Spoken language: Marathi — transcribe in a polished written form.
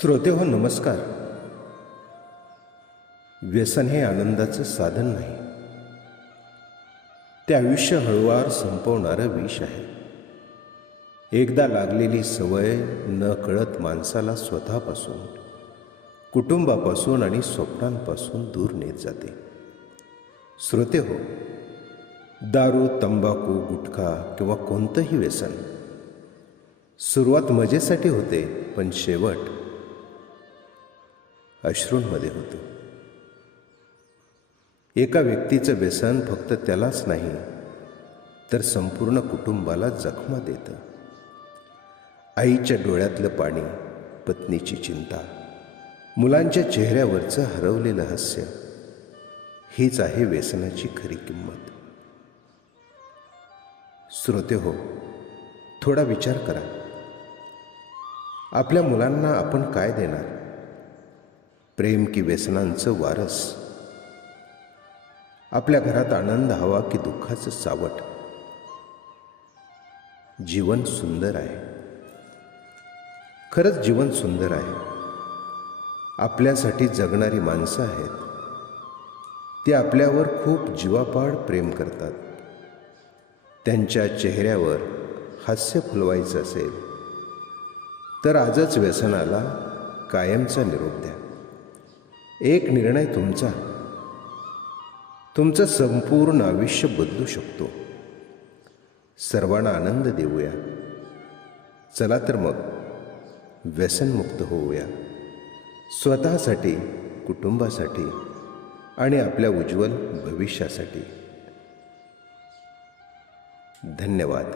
श्रोते हो, नमस्कार. व्यसन हे आनंदाचं साधन नाही, ते आयुष्य हळूवार संपवणारं विष आहे. एकदा लागलेली सवय न कळत माणसाला स्वतःपासून, कुटुंबापासून आणि स्वप्नांपासून दूर नेत जाते. श्रोते हो, दारू, तंबाखू, गुटखा किंवा कोणतंही व्यसन सुरुवात मजेसाठी होते, पण शेवट अश्रूंमध्ये होतं. एका व्यक्तीचं व्यसन फक्त त्यालाच नाही तर संपूर्ण कुटुंबाला जखमा देतं. आईच्या डोळ्यातलं पाणी, पत्नीची चिंता, मुलांच्या चेहऱ्यावरचं हरवलेलं हास्य, हीच आहे व्यसनाची खरी किंमत. श्रोते हो, थोडा विचार करा. आपल्या मुलांना आपण काय देणार? प्रेम की व्यसनांचं वारस? आपल्या घरात आनंद हवा की दुःखाचं सावट? जीवन सुंदर आहे, खरंच जीवन सुंदर आहे. आपल्यासाठी जगणारी माणसं आहेत. ते आपल्यावर खूप जीवापाड प्रेम करतात. त्यांच्या चेहऱ्यावर हास्य फुलवायचं असेल तर आजच व्यसनाला कायमचा निरोप द्या. एक निर्णय तुमचा तुमचं संपूर्ण आयुष्य बदलू शकतो. सर्वांना आनंद देऊया. चला तर मग व्यसनमुक्त होऊया, स्वतःसाठी, कुटुंबासाठी आणि आपल्या उज्ज्वल भविष्यासाठी. धन्यवाद.